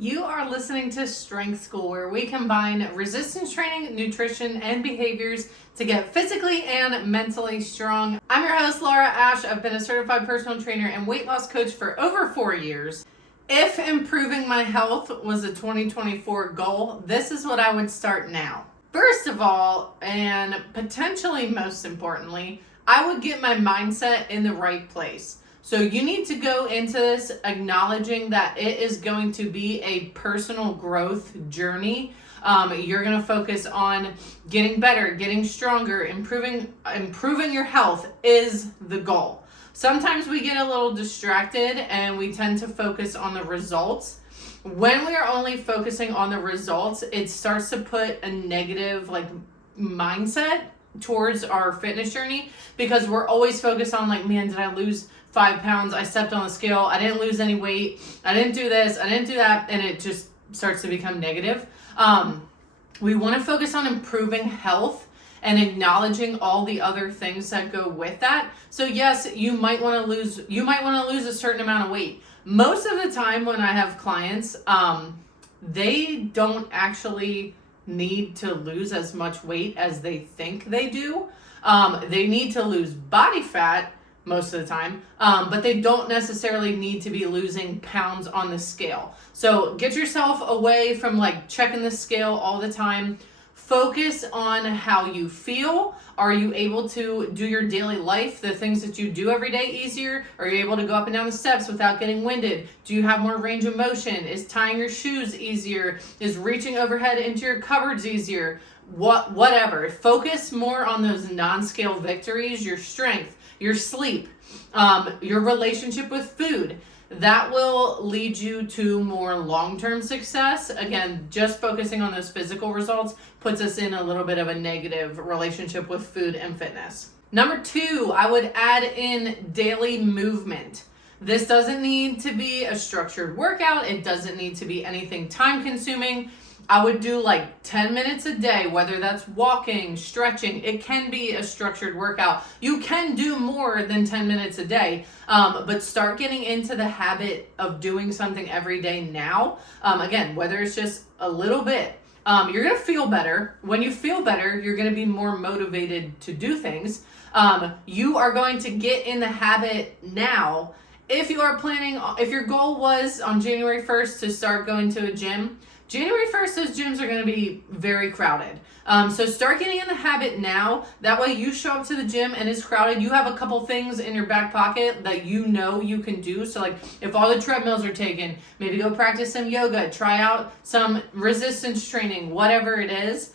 You are listening to Strength School, where we combine resistance training, nutrition, and behaviors to get physically and mentally strong. I'm your host, Laura Ash. I've been a certified personal trainer and weight loss coach for over 4 years. If improving my health was a 2024 goal, this is what I would start now. First of all, and potentially most importantly, I would get my mindset in the right place. So you need to go into this acknowledging that it is going to be a personal growth journey. You're going to focus on getting better, getting stronger, improving your health is the goal. Sometimes we get a little distracted and we tend to focus on the results. When we are only focusing on the results, it starts to put a negative mindset towards our fitness journey, because we're always focused on man, did I lose 5 pounds? I stepped on the scale. I didn't lose any weight. I didn't do this. I didn't do that. And it just starts to become negative. We want to focus on improving health and acknowledging all the other things that go with that. So yes, you might want to lose a certain amount of weight. Most of the time when I have clients, they don't actually need to lose as much weight as they think they do. They need to lose body fat most of the time, but they don't necessarily need to be losing pounds on the scale. So get yourself away from checking the scale all the time. Focus on how you feel. Are you able to do your daily life, the things that you do every day, easier? Are you able to go up and down the steps without getting winded? Do you have more range of motion? Is tying your shoes easier? Is reaching overhead into your cupboards easier? Whatever. Focus more on those non-scale victories, your strength, your sleep, your relationship with food. That will lead you to more long-term success. Again, just focusing on those physical results puts us in a little bit of a negative relationship with food and fitness. Number 2, I would add in daily movement. This doesn't need to be a structured workout. It doesn't need to be anything time-consuming. I would do 10 minutes a day, whether that's walking, stretching. It can be a structured workout. You can do more than 10 minutes a day, but start getting into the habit of doing something every day now. Again, whether it's just a little bit, you're going to feel better. When you feel better, you're going to be more motivated to do things. You are going to get in the habit now. If your goal was on January 1st to start going to a gym, January 1st, those gyms are going to be very crowded. So start getting in the habit now. That way you show up to the gym and it's crowded. You have a couple things in your back pocket that you know you can do. So if all the treadmills are taken, maybe go practice some yoga, try out some resistance training, whatever it is.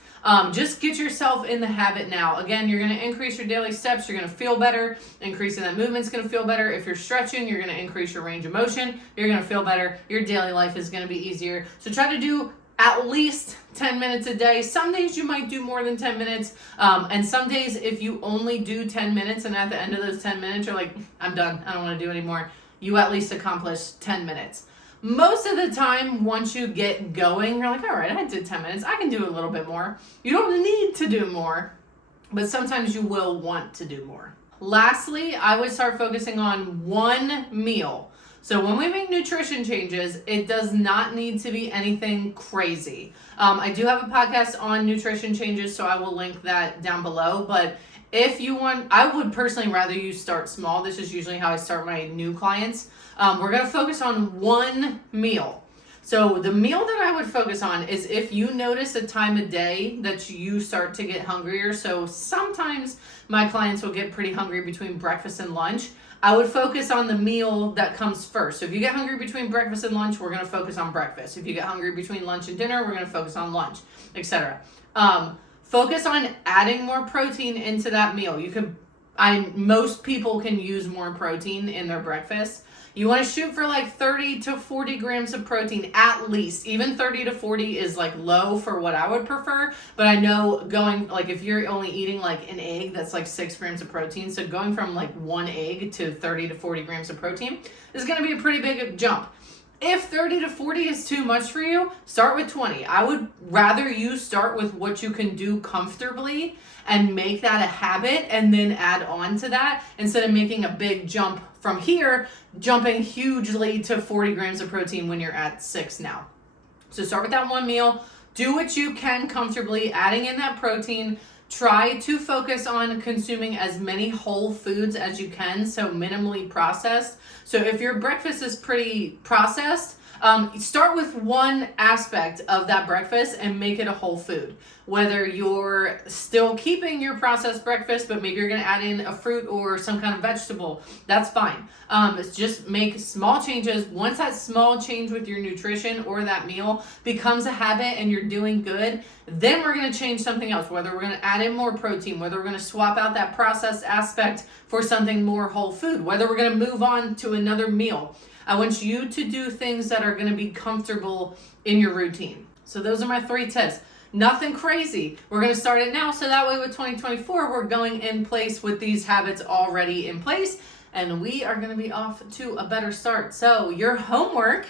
Just get yourself in the habit now. Again, you're going to increase your daily steps. You're going to feel better. Increasing that movement's going to feel better. If you're stretching, you're going to increase your range of motion. You're going to feel better. Your daily life is going to be easier. So try to do at least 10 minutes a day. Some days you might do more than 10 minutes. And some days if you only do 10 minutes and at the end of those 10 minutes, you're I'm done. I don't want to do anymore. You at least accomplished 10 minutes. Most of the time, once you get going, you're all right, I did 10 minutes. I can do a little bit more. You don't need to do more, but sometimes you will want to do more. Lastly, I would start focusing on one meal. So when we make nutrition changes, it does not need to be anything crazy. I do have a podcast on nutrition changes, so I will link that down below. But if you want, I would personally rather you start small. This is usually how I start my new clients. We're going to focus on one meal. So the meal that I would focus on is if you notice a time of day that you start to get hungrier. So sometimes my clients will get pretty hungry between breakfast and lunch. I would focus on the meal that comes first. So if you get hungry between breakfast and lunch, we're going to focus on breakfast. If you get hungry between lunch and dinner, we're going to focus on lunch, etc. Focus on adding more protein into that meal. Most people can use more protein in their breakfast. You want to shoot for 30 to 40 grams of protein at least. Even 30 to 40 is low for what I would prefer. But I know going, if you're only eating an egg, that's 6 grams of protein. So going from one egg to 30 to 40 grams of protein is going to be a pretty big jump. If 30 to 40 is too much for you, start with 20. I would rather you start with what you can do comfortably and make that a habit and then add on to that instead of making a big jump from here, jumping hugely to 40 grams of protein when you're at 6 now. So start with that one meal. Do what you can comfortably, adding in that protein. Try to focus on consuming as many whole foods as you can, so minimally processed. So if your breakfast is pretty processed, start with one aspect of that breakfast and make it a whole food. Whether you're still keeping your processed breakfast, but maybe you're going to add in a fruit or some kind of vegetable, that's fine. Just make small changes. Once that small change with your nutrition or that meal becomes a habit and you're doing good, then we're going to change something else. Whether we're going to add in more protein, whether we're going to swap out that processed aspect for something more whole food, whether we're going to move on to another meal. I want you to do things that are going to be comfortable in your routine. So those are my 3 tips. Nothing crazy. We're going to start it now, so that way with 2024, we're going in place with these habits already in place, and we are going to be off to a better start. So your homework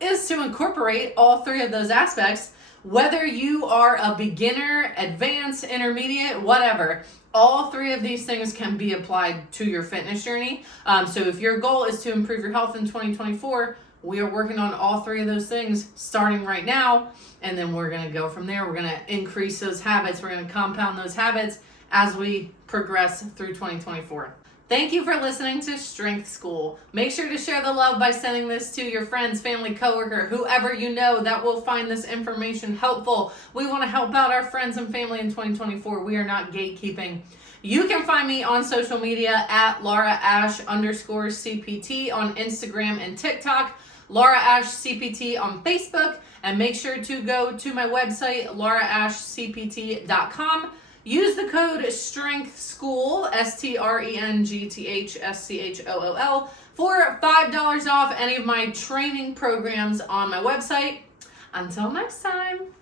is to incorporate all 3 of those aspects, whether you are a beginner, advanced, intermediate, whatever. All 3 of these things can be applied to your fitness journey. So if your goal is to improve your health in 2024, we are working on all 3 of those things starting right now. And then we're going to go from there. We're going to increase those habits. We're going to compound those habits as we progress through 2024. Thank you for listening to Strength School. Make sure to share the love by sending this to your friends, family, coworker, whoever you know that will find this information helpful. We want to help out our friends and family in 2024. We are not gatekeeping. You can find me on social media at LauraAsh_CPT on Instagram and TikTok, Laura Ash CPT on Facebook, and make sure to go to my website, lauraashcpt.com. Use the code STRENGTHSCHOOL, STRENGTHSCHOOL, for $5 off any of my training programs on my website. Until next time.